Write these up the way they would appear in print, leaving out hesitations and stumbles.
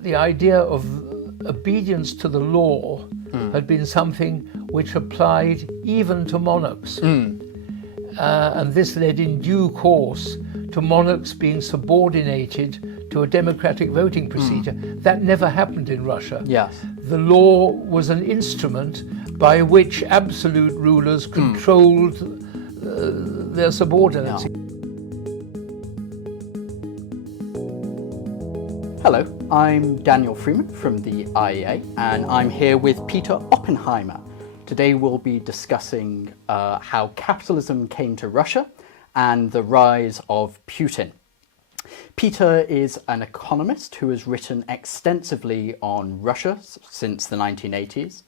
the idea of obedience to the law had been something which applied even to monarchs. And this led in due course to monarchs being subordinated to a democratic voting procedure. That never happened in Russia. Yes. The law was an instrument by which absolute rulers controlled their subordinates. Yeah. Hello, I'm Daniel Freeman from the IEA, and I'm here with Peter Oppenheimer. Today we'll be discussing how capitalism came to Russia and the rise of Putin. Peter is an economist who has written extensively on Russia since the 1980s.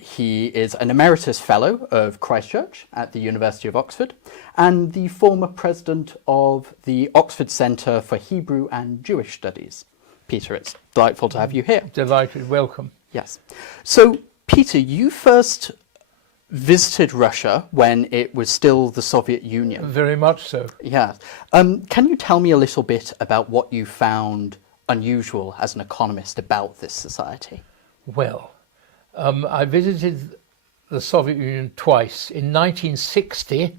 He is an emeritus fellow of Christ Church at the University of Oxford and the former president of the Oxford Centre for Hebrew and Jewish Studies. Peter, it's delightful to have you here. Delighted, welcome. Yes. So, Peter, you first visited Russia when it was still the Soviet Union. Very much so. Yeah. Can you tell me a little bit about what you found unusual as an economist about this society? Well, I visited the Soviet Union twice. In 1960,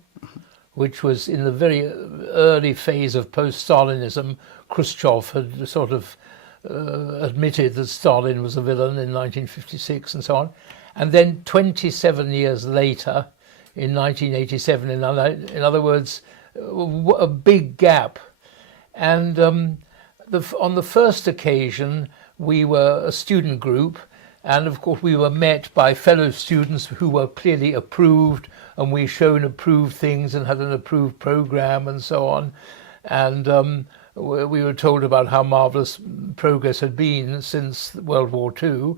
which was in the very early phase of post-Stalinism. Khrushchev had sort of admitted that Stalin was a villain in 1956 and so on. And then 27 years later, in 1987, in other words, a big gap. And on the first occasion, we were a student group, and of course we were met by fellow students who were clearly approved, and we shown approved things and had an approved program and so on. And we were told about how marvelous progress had been since World War II.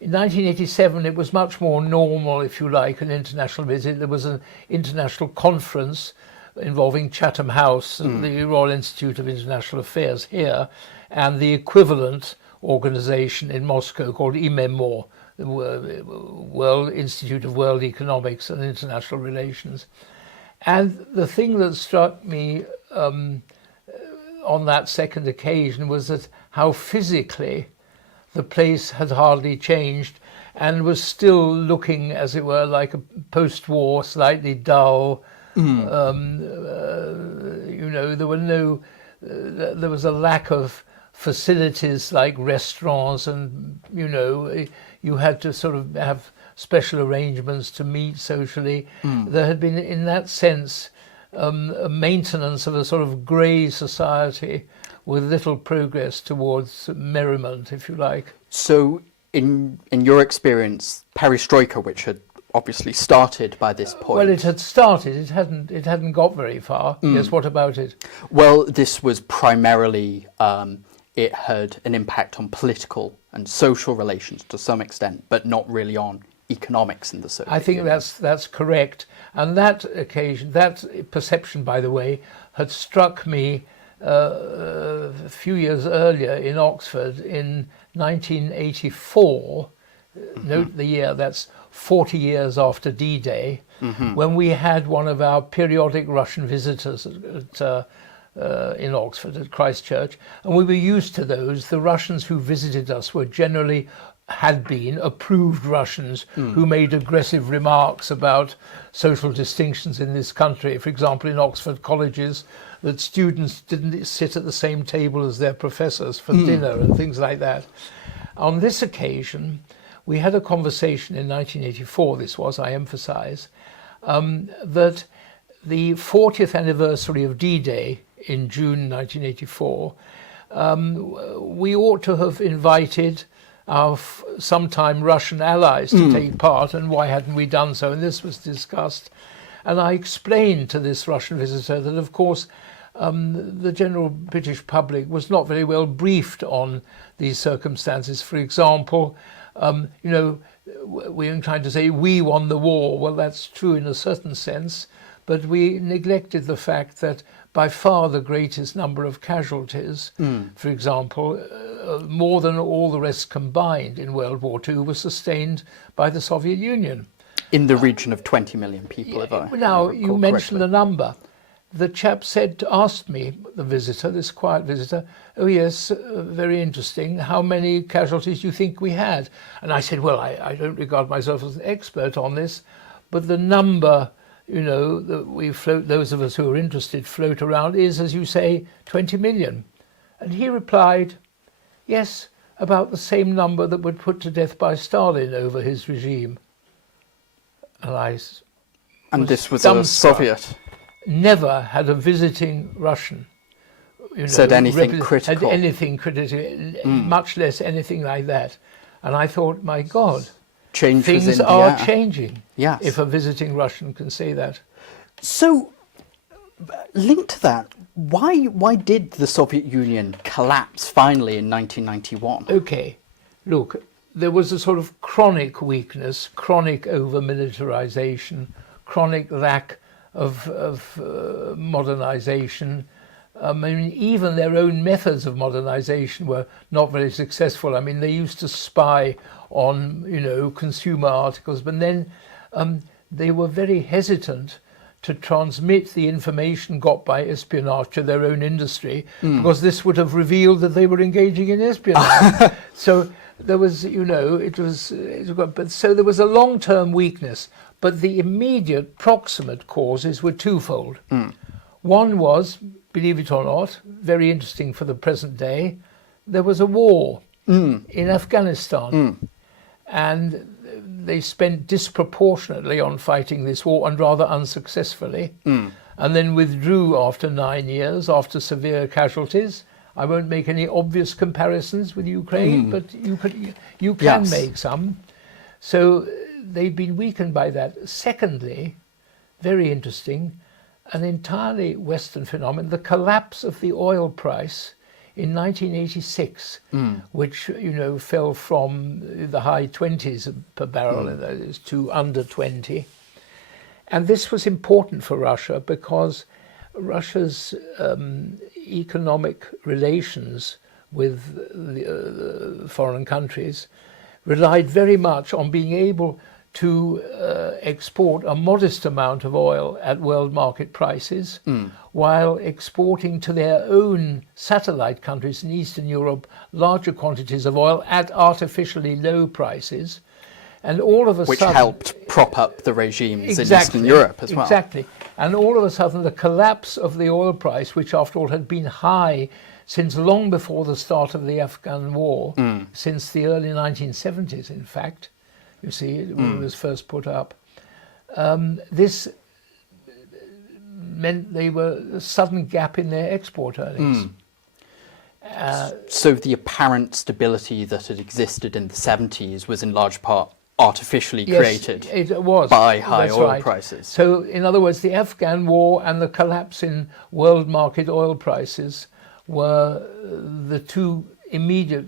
In 1987, it was much more normal, if you like, an international visit. There was an international conference involving Chatham House and the Royal Institute of International Affairs here, and the equivalent organization in Moscow called IMEMOR, the World Institute of World Economics and International Relations. And the thing that struck me on that second occasion was that how physically the place had hardly changed and was still looking, as it were, like a post-war, slightly dull. You know, there was a lack of facilities like restaurants, and you know, you had to sort of have special arrangements to meet socially. There had been, in that sense, a maintenance of a sort of grey society with little progress towards merriment, if you like. So, in your experience, perestroika, which had obviously started by this point. Well, it had started. It hadn't got very far. Yes. What about it? Well, this was primarily it had an impact on political and social relations to some extent, but not really on economics in the Soviet I think Union. that's correct. And that occasion, that perception, by the way, had struck me a few years earlier in Oxford in 1984. Note the year, that's 40 years after D-Day, when we had one of our periodic Russian visitors in Oxford at Christ Church, and we were used to those. The Russians who visited us were generally had been approved Russians who made aggressive remarks about social distinctions in this country. For example, in Oxford colleges, that students didn't sit at the same table as their professors for dinner and things like that. On this occasion, we had a conversation in 1984, this was, I emphasize, that the 40th anniversary of D-Day in June 1984, we ought to have invited our sometime Russian allies to take part, and why hadn't we done so? And this was discussed. And I explained to this Russian visitor that, of course, the general British public was not very well briefed on these circumstances. For example, you know, we're trying to say we won the war. Well, that's true in a certain sense, but we neglected the fact that by far the greatest number of casualties, for example, more than all the rest combined in World War II, was sustained by the Soviet Union. In the region of 20 million people, if I Now, recall you mentioned correctly. the number. the chap asked me, the visitor, this quiet visitor, "Oh yes, very interesting. How many casualties do you think we had?" And I said, "Well, I don't regard myself as an expert on this, but the number, that we float, those of us who are interested, float around is, as you say, 20 million. And he replied, "Yes, about the same number that were put to death by Stalin over his regime." And this was a Soviet. Never had a visiting Russian said anything critical. Had anything critical, much less anything like that. And I thought, my God, things are changing. Yes. If a visiting Russian can say that. So, linked to that, why did the Soviet Union collapse finally in 1991? Okay, look, there was a sort of chronic weakness, chronic over-militarization, chronic lack of modernization. I mean, even their own methods of modernization were not very successful. I mean, they used to spy on, consumer articles, but then they were very hesitant to transmit the information got by espionage to their own industry, because this would have revealed that they were engaging in espionage. So there was, so there was a long-term weakness, but the immediate proximate causes were twofold. One was, believe it or not, very interesting for the present day, there was a war in Afghanistan. And they spent disproportionately on fighting this war, and rather unsuccessfully, and then withdrew after 9 years, after severe casualties. I won't make any obvious comparisons with Ukraine, but you can make some. So they've been weakened by that. Secondly, very interesting, an entirely Western phenomenon, the collapse of the oil price in 1986, which fell from the high 20s per barrel to under 20. And this was important for Russia because Russia's economic relations with the foreign countries relied very much on being able to export a modest amount of oil at world market prices, while exporting to their own satellite countries in Eastern Europe larger quantities of oil at artificially low prices. And all of a sudden... Which helped prop up the regimes in Eastern Europe as well. Exactly. And all of a sudden the collapse of the oil price, which after all had been high since long before the start of the Afghan war, since the early 1970s in fact, you see, when it was first put up. This meant they were a sudden gap in their export earnings. So the apparent stability that had existed in the 70s was in large part artificially created by high oil prices. So in other words, the Afghan war and the collapse in world market oil prices were the two immediate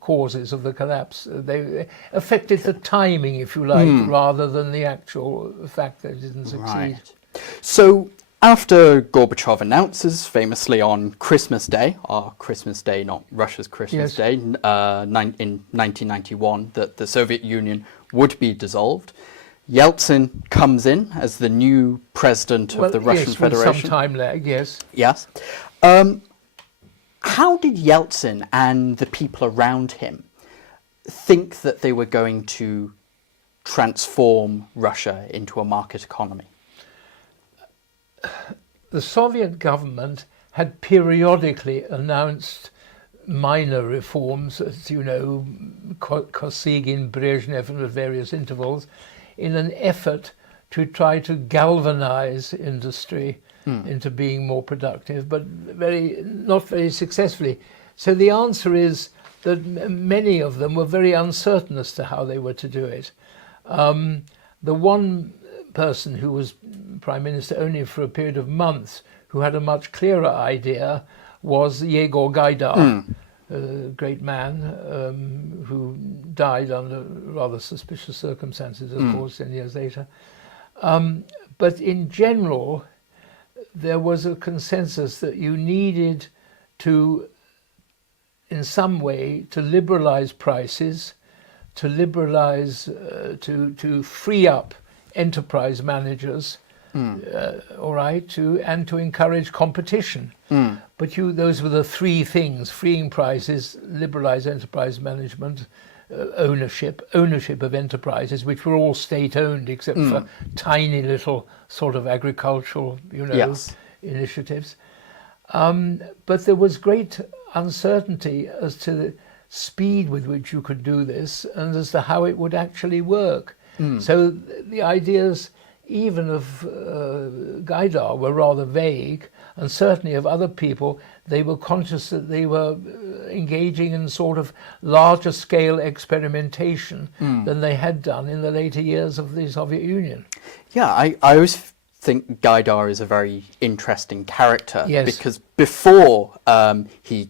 causes of the collapse. They affected the timing, if you like, rather than the actual fact that it didn't succeed. Right. So after Gorbachev announces famously on Christmas Day, our Christmas Day, not Russia's Christmas Day, in 1991, that the Soviet Union would be dissolved, Yeltsin comes in as the new president of the Russian Federation. With some time lag, yes. Yes. How did Yeltsin and the people around him think that they were going to transform Russia into a market economy? The Soviet government had periodically announced minor reforms, as you know, Kosygin, Brezhnev, and at various intervals, in an effort to try to galvanize industry into being more productive, but not very successfully. So the answer is that many of them were very uncertain as to how they were to do it. The one person who was prime minister only for a period of months, who had a much clearer idea, was Yegor Gaidar, a great man who died under rather suspicious circumstances, of course, 10 years later. But in general, there was a consensus that you needed to, in some way, to liberalize prices, to liberalize, to free up enterprise managers all right, to encourage competition. But those were the three things: freeing prices, liberalize enterprise management, ownership of enterprises, which were all state-owned except for tiny little sort of agricultural, initiatives. But there was great uncertainty as to the speed with which you could do this and as to how it would actually work. So the ideas even of Gaidar were rather vague, and certainly of other people, they were conscious that they were engaging in sort of larger scale experimentation than they had done in the later years of the Soviet Union. Yeah, I always think Gaidar is a very interesting character, yes, because before he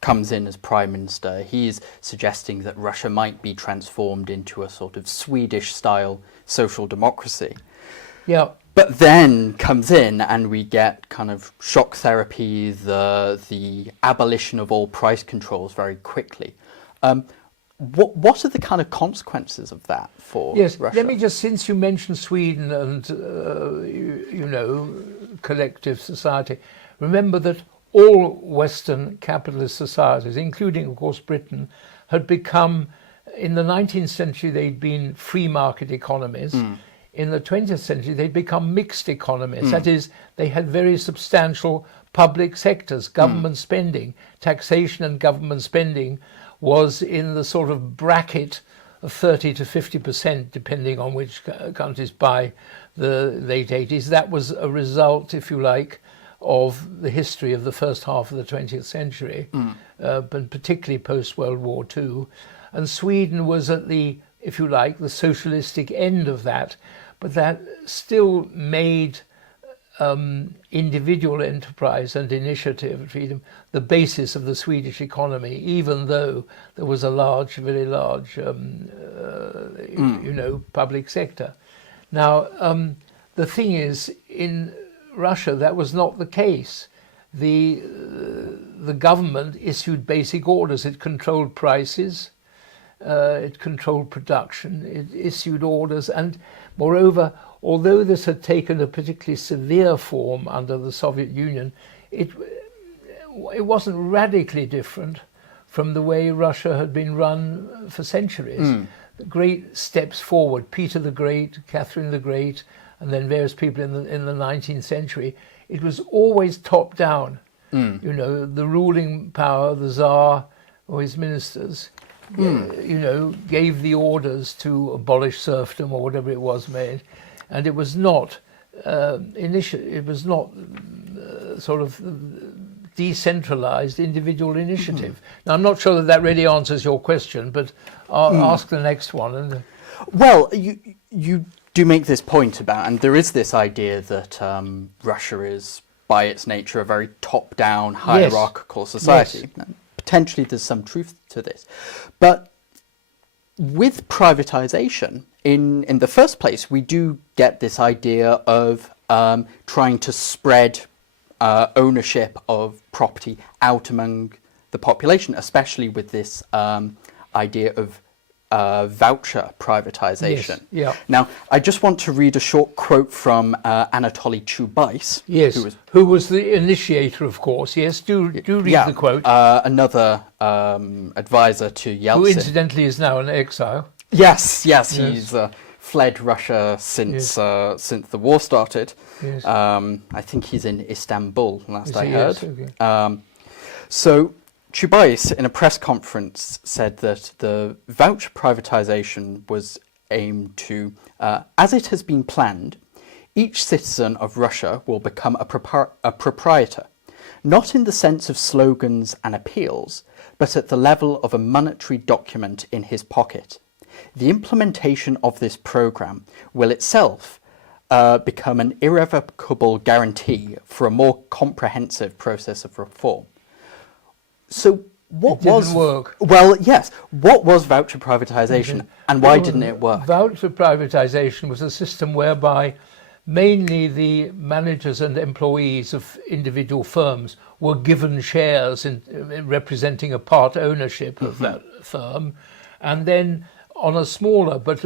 comes in as prime minister, he's suggesting that Russia might be transformed into a sort of Swedish-style social democracy. Yeah. But then comes in and we get kind of shock therapy, the abolition of all price controls very quickly. What are the kind of consequences of that for Russia? Let me just, since you mentioned Sweden and, collective society, remember that all Western capitalist societies, including, of course, Britain, had become, in the 19th century, they'd been free market economies. In the 20th century, they'd become mixed economies. That is, they had very substantial public sectors, government spending. Taxation and government spending was in the sort of bracket of 30 to 50%, depending on which countries, by the late 80s. That was a result, if you like, of the history of the first half of the 20th century, but particularly post-World War II. And Sweden was at the, if you like, the socialistic end of that. But that still made individual enterprise and initiative freedom the basis of the Swedish economy, even though there was a very large, public sector. Now, the thing is, in Russia, that was not the case. The government issued basic orders. It controlled prices. It controlled production. It issued orders, and moreover, although this had taken a particularly severe form under the Soviet Union, it wasn't radically different from the way Russia had been run for centuries. Great steps forward, Peter the Great, Catherine the Great, and then various people in the 19th century. It was always top down. The ruling power, the Tsar or his ministers, gave the orders to abolish serfdom or whatever it was made, and it was not it was not sort of decentralized individual initiative. Now, I'm not sure that really answers your question, but I'll ask the next one. And well, you do make this point about, and there is this idea that Russia is, by its nature, a very top-down hierarchical society. Yes. Potentially there's some truth to this. But with privatization, in the first place, we do get this idea of trying to spread ownership of property out among the population, especially with this idea of voucher privatization. Yes, yeah. Now, I just want to read a short quote from Anatoly Chubais. Yes, who was the initiator, of course. Yes, do read the quote. Another advisor to Yeltsin. Who incidentally is now in exile. Yes, he's fled Russia since the war started. Yes. I think he's in Istanbul, last I heard. Yes, okay. So Chubais, in a press conference, said that the voucher privatization was aimed to, as it has been planned, each citizen of Russia will become a proprietor, not in the sense of slogans and appeals, but at the level of a monetary document in his pocket. The implementation of this program will itself become an irrevocable guarantee for a more comprehensive process of reform. So what was work? Well, yes. What was voucher privatization, and why didn't it work? Voucher privatization was a system whereby mainly the managers and employees of individual firms were given shares in representing a part ownership of that firm, and then on a smaller but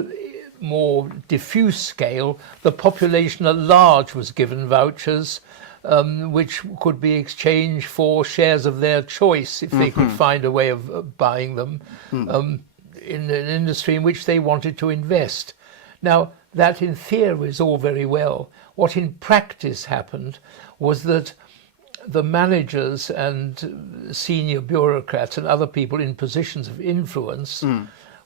more diffuse scale, the population at large was given vouchers, which could be exchanged for shares of their choice if they could find a way of buying them in an industry in which they wanted to invest. Now, that in theory is all very well. What in practice happened was that the managers and senior bureaucrats and other people in positions of influence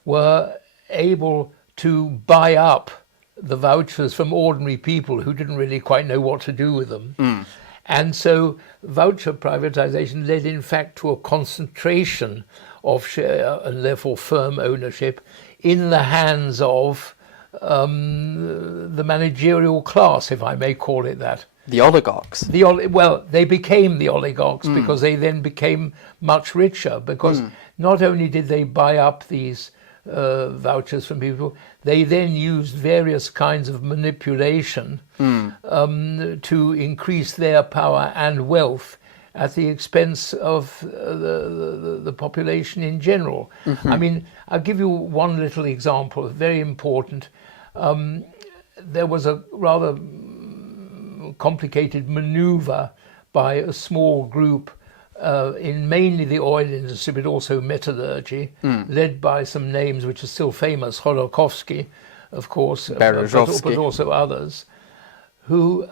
were able to buy up the vouchers from ordinary people who didn't really quite know what to do with them. And so voucher privatization led in fact to a concentration of share and therefore firm ownership in the hands of the managerial class, if I may call it that. The oligarchs. Well, they became the oligarchs because they then became much richer, because not only did they buy up these vouchers from people, they then used various kinds of manipulation to increase their power and wealth at the expense of the population in general. I mean, I'll give you one little example, very important. There was a rather complicated maneuver by a small group in mainly the oil industry, but also metallurgy, led by some names which are still famous, Khodorkovsky, of course, but also others, who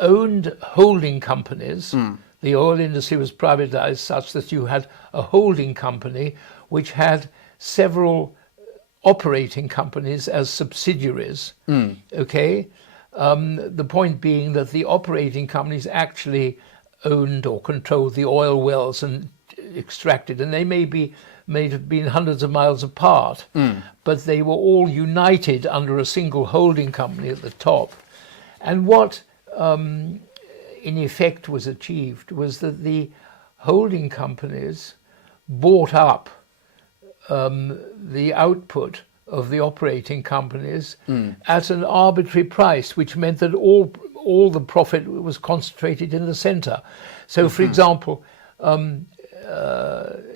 owned holding companies. The oil industry was privatized such that you had a holding company which had several operating companies as subsidiaries. Okay. The point being that the operating companies actually owned or controlled the oil wells and extracted, and they may have been hundreds of miles apart, but they were all united under a single holding company at the top. And what in effect was achieved was that the holding companies bought up the output of the operating companies at an arbitrary price, which meant that all the profit was concentrated in the center. So, for example,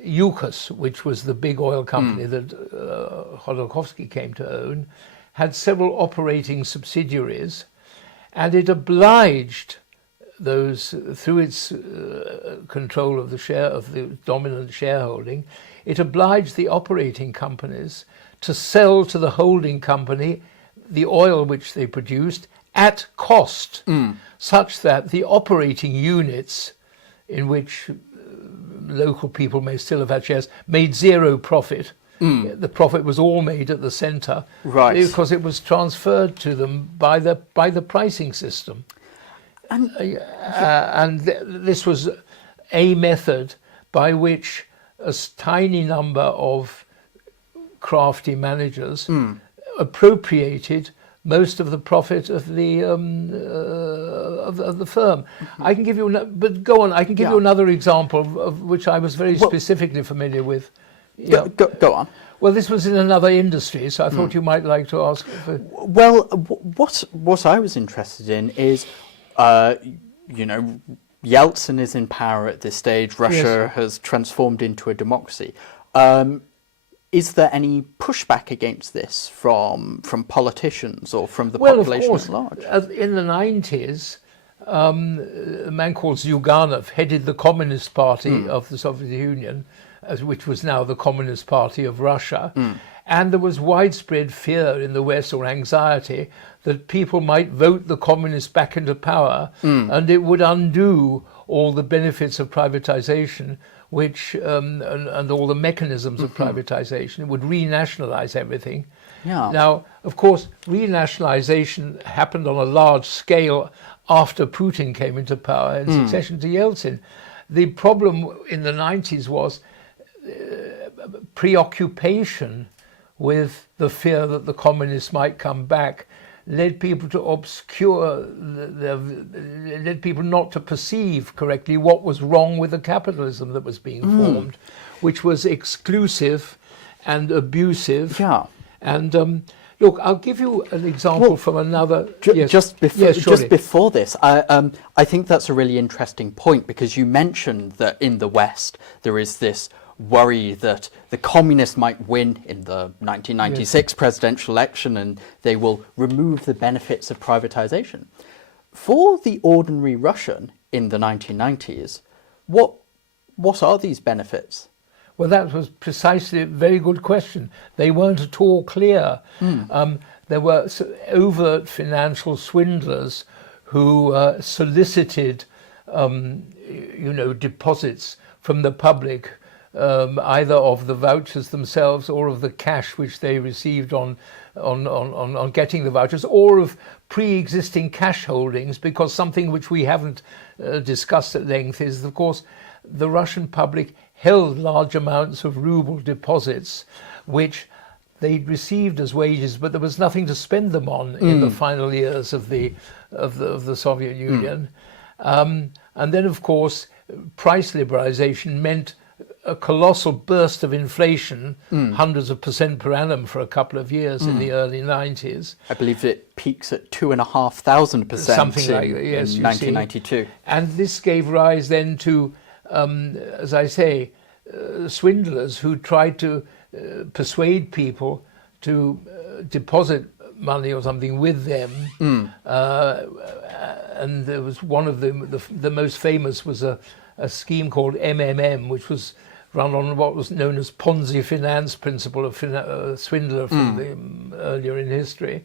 UCAS, which was the big oil company that Khodorkovsky came to own, had several operating subsidiaries, and it obliged those, through its control of the share of the dominant shareholding, it obliged the operating companies to sell to the holding company the oil which they produced at cost, such that the operating units, in which local people may still have had shares, made zero profit. The profit was all made at the center, right, because it was transferred to them by the pricing system. And this was a method by which a tiny number of crafty managers appropriated most of the profit of the firm. I can give you, but go on. I can give you another example of which I was very specifically familiar with. Go on. Well, this was in another industry, so I thought you might like to ask. Well, what I was interested in is, Yeltsin is in power at this stage. Russia has transformed into a democracy. Is there any pushback against this from politicians or from the population at large? In the 90s, a man called Zyuganov headed the Communist Party of the Soviet Union, which was now the Communist Party of Russia. And there was widespread fear in the West, or anxiety, that people might vote the communists back into power and it would undo all the benefits of privatization, which and all the mechanisms of privatization. It would renationalize everything. Now, of course, renationalization happened on a large scale after Putin came into power in succession to Yeltsin. The problem in the 90s was preoccupation with the fear that the communists might come back led people to led people not to perceive correctly what was wrong with the capitalism that was being formed, which was exclusive and abusive. And look, I'll give you an example from another. Just before this, I think that's a really interesting point, because you mentioned that in the West there is this worry that the communists might win in the 1996 presidential election and they will remove the benefits of privatization. For the ordinary Russian in the 1990s, what are these benefits? Well, that was precisely a very good question. They weren't at all clear. There were overt financial swindlers who solicited, deposits from the public, either of the vouchers themselves or of the cash which they received on getting the vouchers, or of pre-existing cash holdings, because something which we haven't discussed at length is, of course, the Russian public held large amounts of ruble deposits, which they'd received as wages, but there was nothing to spend them on in the final years of the Soviet Union. And then, of course, price liberalization meant a colossal burst of inflation, hundreds of % per annum for a couple of years in the early 90s. I believe it peaks at 2,500% something like that, yes, in 1992. And this gave rise then to, as I say, swindlers who tried to persuade people to deposit money or something with them. And there was one of them, the most famous was a scheme called MMM, which was run on what was known as Ponzi finance principle of swindler from the, earlier in history,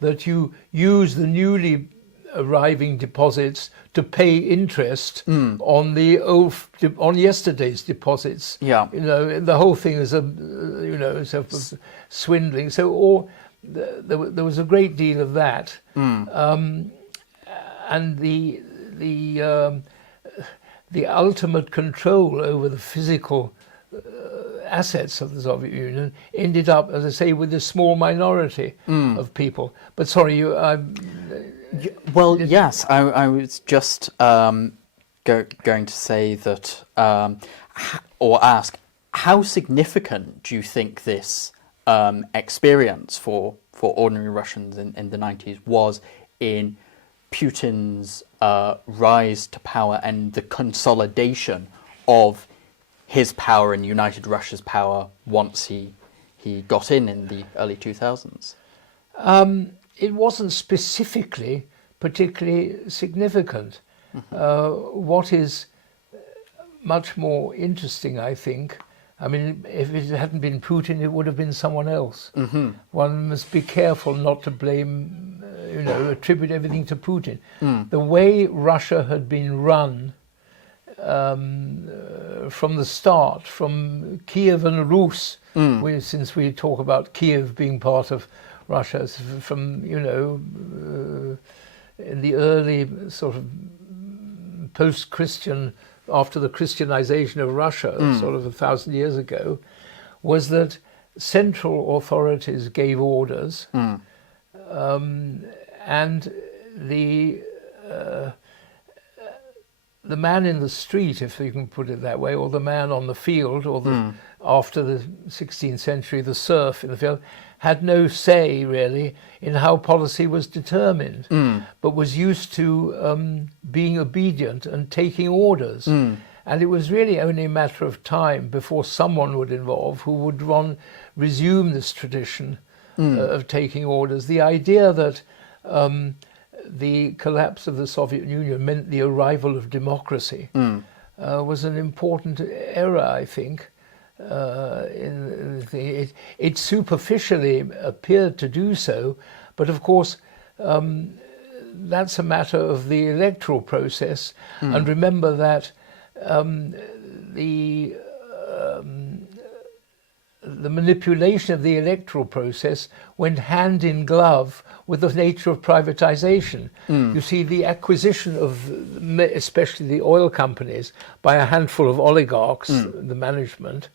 that you use the newly arriving deposits to pay interest on the on yesterday's deposits. Yeah, the whole thing is sort of swindling. So there was a great deal of that, and the ultimate control over the physical assets of the Soviet Union ended up, as I say, with a small minority of people. But sorry, yes, I was just going to say that, or ask, how significant do you think this experience for ordinary Russians in the 90s was in Putin's rise to power and the consolidation of his power and united Russia's power once he got in the early 2000s? It wasn't specifically particularly significant. What is much more interesting, I think, I mean, if it hadn't been Putin, it would have been someone else. One must be careful not to blame, attribute everything to Putin. The way Russia had been run from the start, from Kiev and Rus, since we talk about Kiev being part of Russia, from, in the early sort of post-Christian, after the Christianization of Russia, sort of 1,000 years ago, was that central authorities gave orders, and the man in the street, if you can put it that way, or the man on the field, or after the 16th century, the serf in the field, had no say really in how policy was determined, but was used to being obedient and taking orders. And it was really only a matter of time before someone would involve who would resume this tradition of taking orders. The idea that the collapse of the Soviet Union meant the arrival of democracy was an important error, I think. It superficially appeared to do so, but of course that's a matter of the electoral process. And remember that the manipulation of the electoral process went hand in glove with the nature of privatization. You see, the acquisition of especially the oil companies by a handful of oligarchs, the management,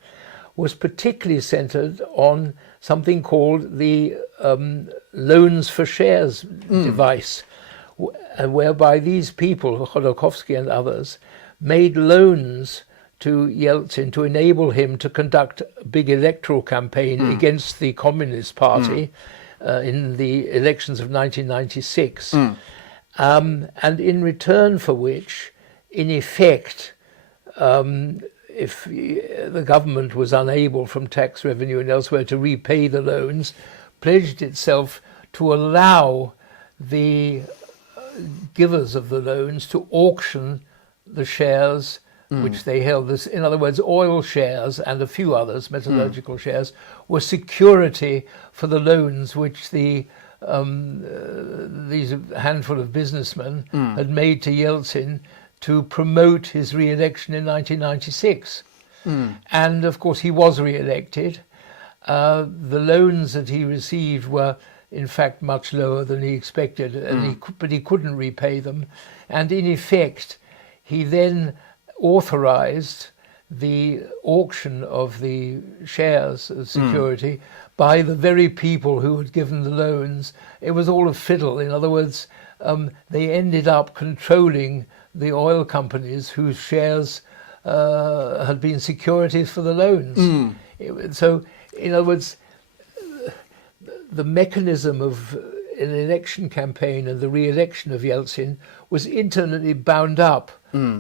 was particularly centered on something called the loans for shares device, whereby these people, Khodorkovsky and others, made loans to Yeltsin to enable him to conduct a big electoral campaign against the Communist Party in the elections of 1996. And in return for which, in effect, if the government was unable from tax revenue and elsewhere to repay the loans, pledged itself to allow the givers of the loans to auction the shares which they held. This, in other words, oil shares and a few others, metallurgical shares, were security for the loans which these handful of businessmen had made to Yeltsin to promote his re-election in 1996. And of course he was re-elected. The loans that he received were in fact much lower than he expected, and but he couldn't repay them. And in effect, he then authorized the auction of the shares as security by the very people who had given the loans. It was all a fiddle. In other words, they ended up controlling the oil companies whose shares had been securities for the loans. So, in other words, the mechanism of an election campaign and the re-election of Yeltsin was intimately bound up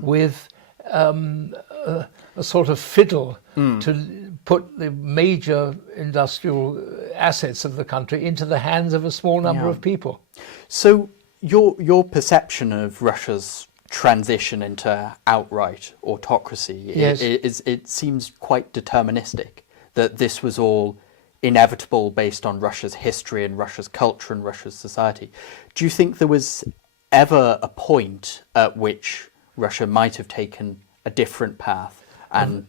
with a sort of fiddle to put the major industrial assets of the country into the hands of a small number of people. So your perception of Russia's transition into outright autocracy, Yes. it seems quite deterministic, that this was all inevitable based on Russia's history and Russia's culture and Russia's society. Do you think there was ever a point at which Russia might have taken a different path and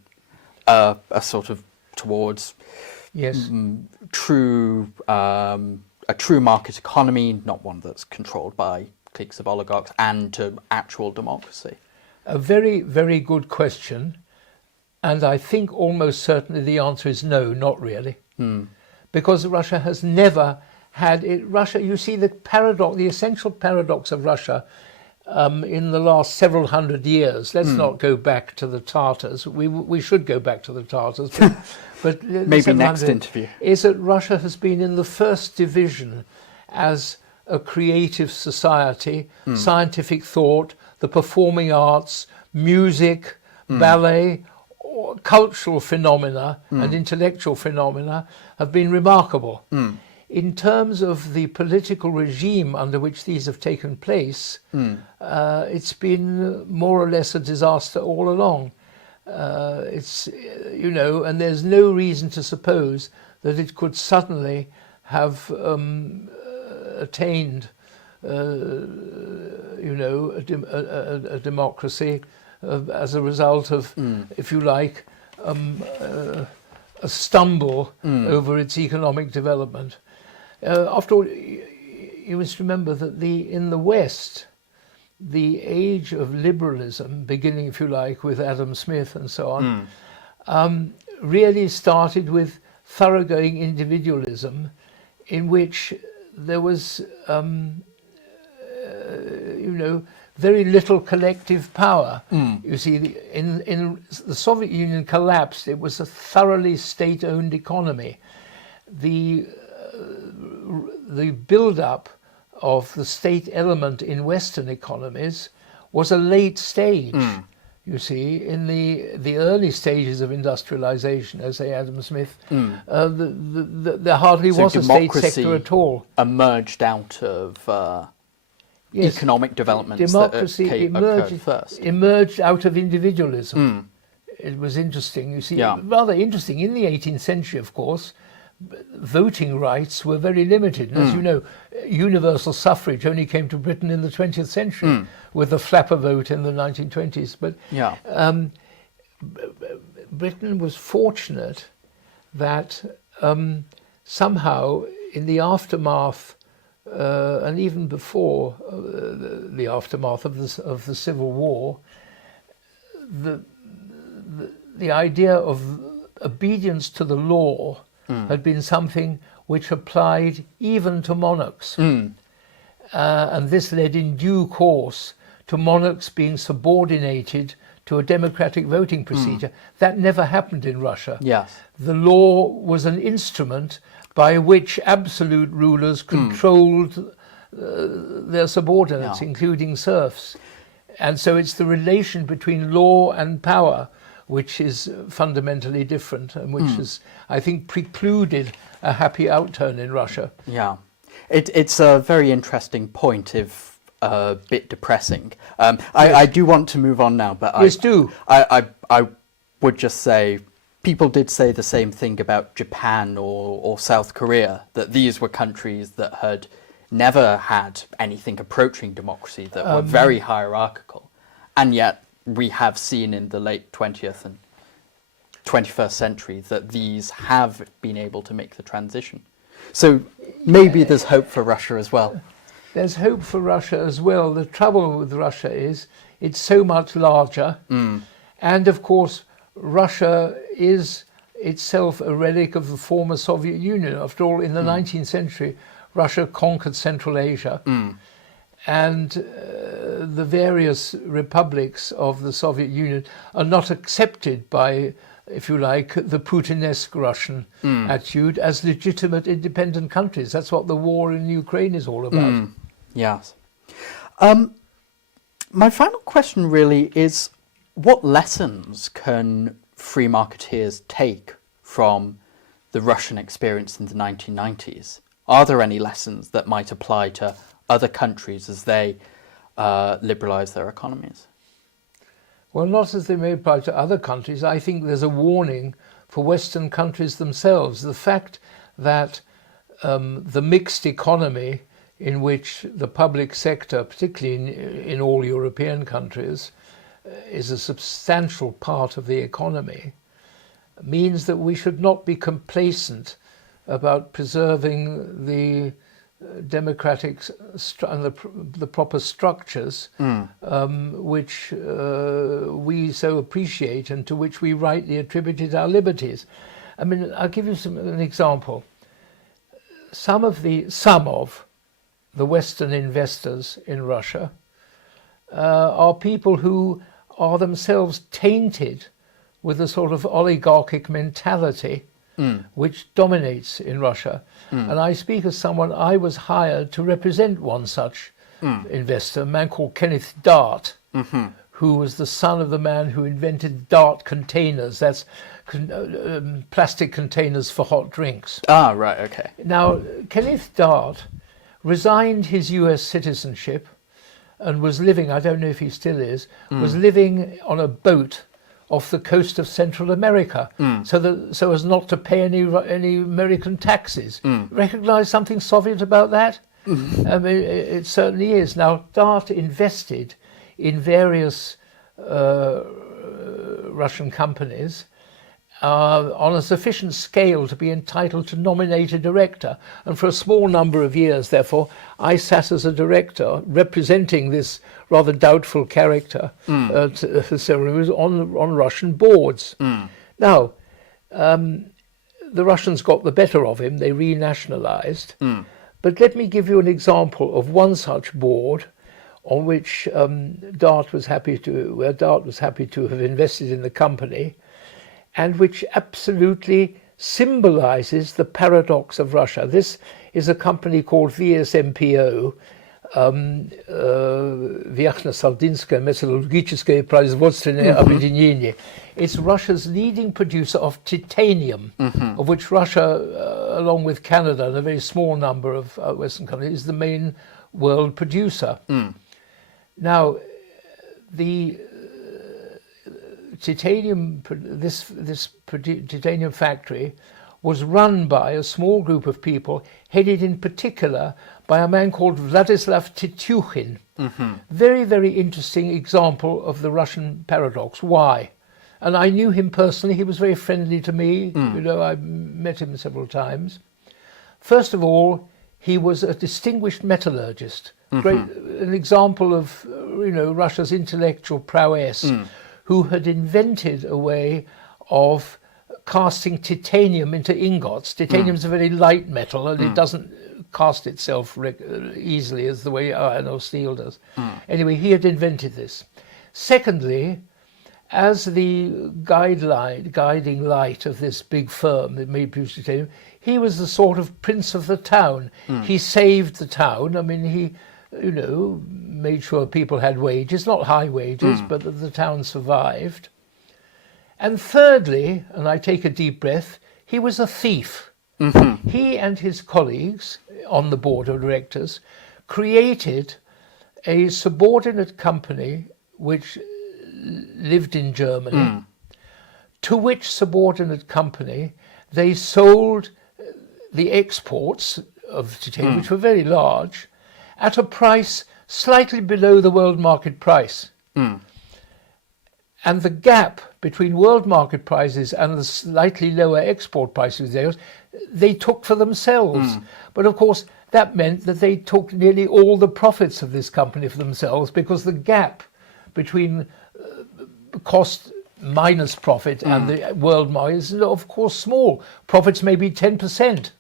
a sort of towards a true market economy, not one that's controlled by cliques of oligarchs, and to actual democracy? A very, very good question. And I think almost certainly the answer is no, not really. Because Russia has never had it. Russia, you see the paradox, the essential paradox of Russia in the last several hundred years. Let's not go back to the Tartars. We should go back to the Tartars, but maybe next interview. Is that Russia has been in the first division as a creative society, scientific thought, the performing arts, music, ballet, cultural phenomena and intellectual phenomena have been remarkable. In terms of the political regime under which these have taken place, it's been more or less a disaster all along. It's, you know, and there's no reason to suppose that it could suddenly have attained, you know, a democracy as a result of, if you like, a stumble over its economic development. After all, you must remember that in the West, the age of liberalism, beginning, if you like, with Adam Smith and so on, really started with thoroughgoing individualism, in which there was, you know, very little collective power. You see, in the Soviet Union collapsed, it was a thoroughly state-owned economy. The build-up of the state element in Western economies was a late stage. You see, in the early stages of industrialization, as say Adam Smith, there hardly was a state sector at all. Emerged out of economic developments democracy that occurred first. Emerged out of individualism. It was interesting. You see, rather interesting. In the 18th century, of course, voting rights were very limited. And as you know, universal suffrage only came to Britain in the 20th century with the flapper vote in the 1920s. But Britain was fortunate that somehow in the aftermath and even before the aftermath of the Civil War, the idea of obedience to the law had been something which applied even to monarchs. And this led in due course to monarchs being subordinated to a democratic voting procedure. That never happened in Russia. The law was an instrument by which absolute rulers controlled their subordinates, including serfs. And so it's the relation between law and power which is fundamentally different and which has, I think, precluded a happy outturn in Russia. Yeah, it's a very interesting point, if a bit depressing. I do want to move on now, but Yes, do. I would just say, people did say the same thing about Japan or South Korea, that these were countries that had never had anything approaching democracy, that were very hierarchical. And yet we have seen in the late 20th and 21st century that these have been able to make the transition. So maybe there's hope for Russia as well. There's hope for Russia as well. The trouble with Russia is it's so much larger. And of course, Russia is itself a relic of the former Soviet Union. After all, in the 19th century, Russia conquered Central Asia. And the various republics of the Soviet Union are not accepted by, if you like, the Putinesque Russian attitude as legitimate independent countries. That's what the war in Ukraine is all about. Yes. My final question really is, what lessons can free marketeers take from the Russian experience in the 1990s? Are there any lessons that might apply to other countries as they liberalize their economies? Well, not as they may apply to other countries. I think there's a warning for Western countries themselves. The fact that the mixed economy in which the public sector, particularly in all European countries, is a substantial part of the economy, means that we should not be about preserving the democratic and the proper structures which we so appreciate and to which we rightly attributed our liberties. I mean, I'll give you an example. Some of the Western investors in Russia are people who are themselves tainted with a sort of oligarchic mentality which dominates in Russia. And I speak as someone, I was hired to represent one such investor, a man called Kenneth Dart, who was the son of the man who invented Dart containers. That's plastic containers for hot drinks. Ah, right, okay. Now, Kenneth Dart resigned his US citizenship and was living, I don't know if he still is, was living on a boat off the coast of Central America, so as not to pay any American taxes. Recognize something Soviet about that? I mean, it certainly is. Now, Dart invested in various Russian companies on a sufficient scale to be entitled to nominate a director. And for a small number of years, therefore, I sat as a director representing this rather doubtful character ceremonies on Russian boards. Now, the Russians got the better of him. They renationalized. But let me give you an example of one such board on which Dart was happy to have invested in the company, and which absolutely symbolizes the paradox of Russia. This is a company called VSMPO, Verkhno-Saldinskoye Metallurgichеское производственное объединение. It's Russia's leading producer of titanium, of which Russia, along with Canada and a very small number of Western countries, is the main world producer. Now, the titanium factory was run by a small group of people, headed in particular by a man called Vladislav Tityukhin. Very, very interesting example of the Russian paradox. Why? And I knew him personally. He was very friendly to me. You know, I met him several times. First of all, he was a distinguished metallurgist, an example of Russia's intellectual prowess, who had invented a way of casting titanium into ingots. Titanium is a very light metal, and it doesn't cast itself easily as the way iron or steel does. Anyway, he had invented this. Secondly, as the guiding light of this big firm that made produce titanium, he was the sort of prince of the town. He saved the town. I mean, he made sure people had wages, not high wages, but that the town survived. And thirdly, and I take a deep breath, he was a thief. He and his colleagues on the board of directors created a subordinate company which lived in Germany, to which subordinate company they sold the exports of titanium, which were very large, at a price slightly below the world market price. And the gap between world market prices and the slightly lower export prices they took for themselves. But of course, that meant that they took nearly all the profits of this company for themselves, because the gap between cost minus profit and the world market is, of course, small. Profits may be 10%.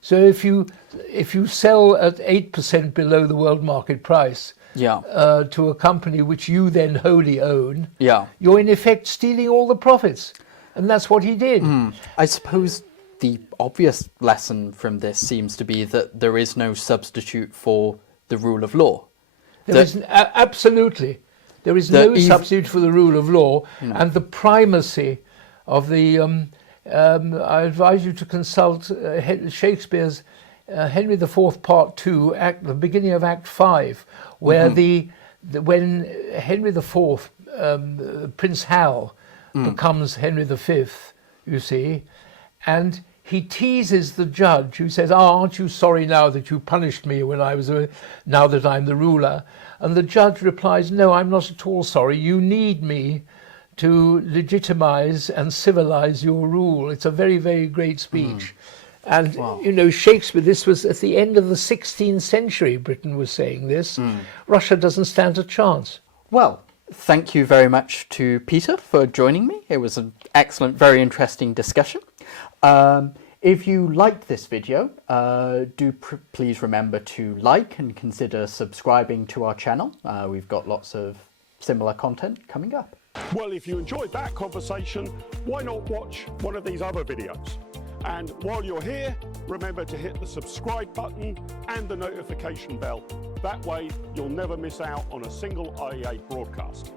So if you sell at 8% below the world market price, to a company which you then wholly own, you're in effect stealing all the profits. And that's what he did. I suppose the obvious lesson from this seems to be that there is no substitute for the rule of law. Absolutely. There is no substitute for the rule of law, and the primacy of the... I advise you to consult Shakespeare's Henry IV Part 2, the beginning of Act 5, where when Henry IV, Prince Hal, becomes Henry V, you see, and he teases the judge who says, aren't you sorry now that you punished me when I was, now that I'm the ruler? And the judge replies, no, I'm not at all sorry. You need me to legitimize and civilize your rule. It's a very, very great speech. And, you know, Shakespeare, this was at the end of the 16th century, Britain was saying this. Russia doesn't stand a chance. Well, thank you very much to Peter for joining me. It was an excellent, very interesting discussion. If you liked this video, please remember to like and consider subscribing to our channel. We've got lots of similar content coming up. Well, if you enjoyed that conversation, why not watch one of these other videos? And while you're here, remember to hit the subscribe button and the notification bell. That way, you'll never miss out on a single IEA broadcast.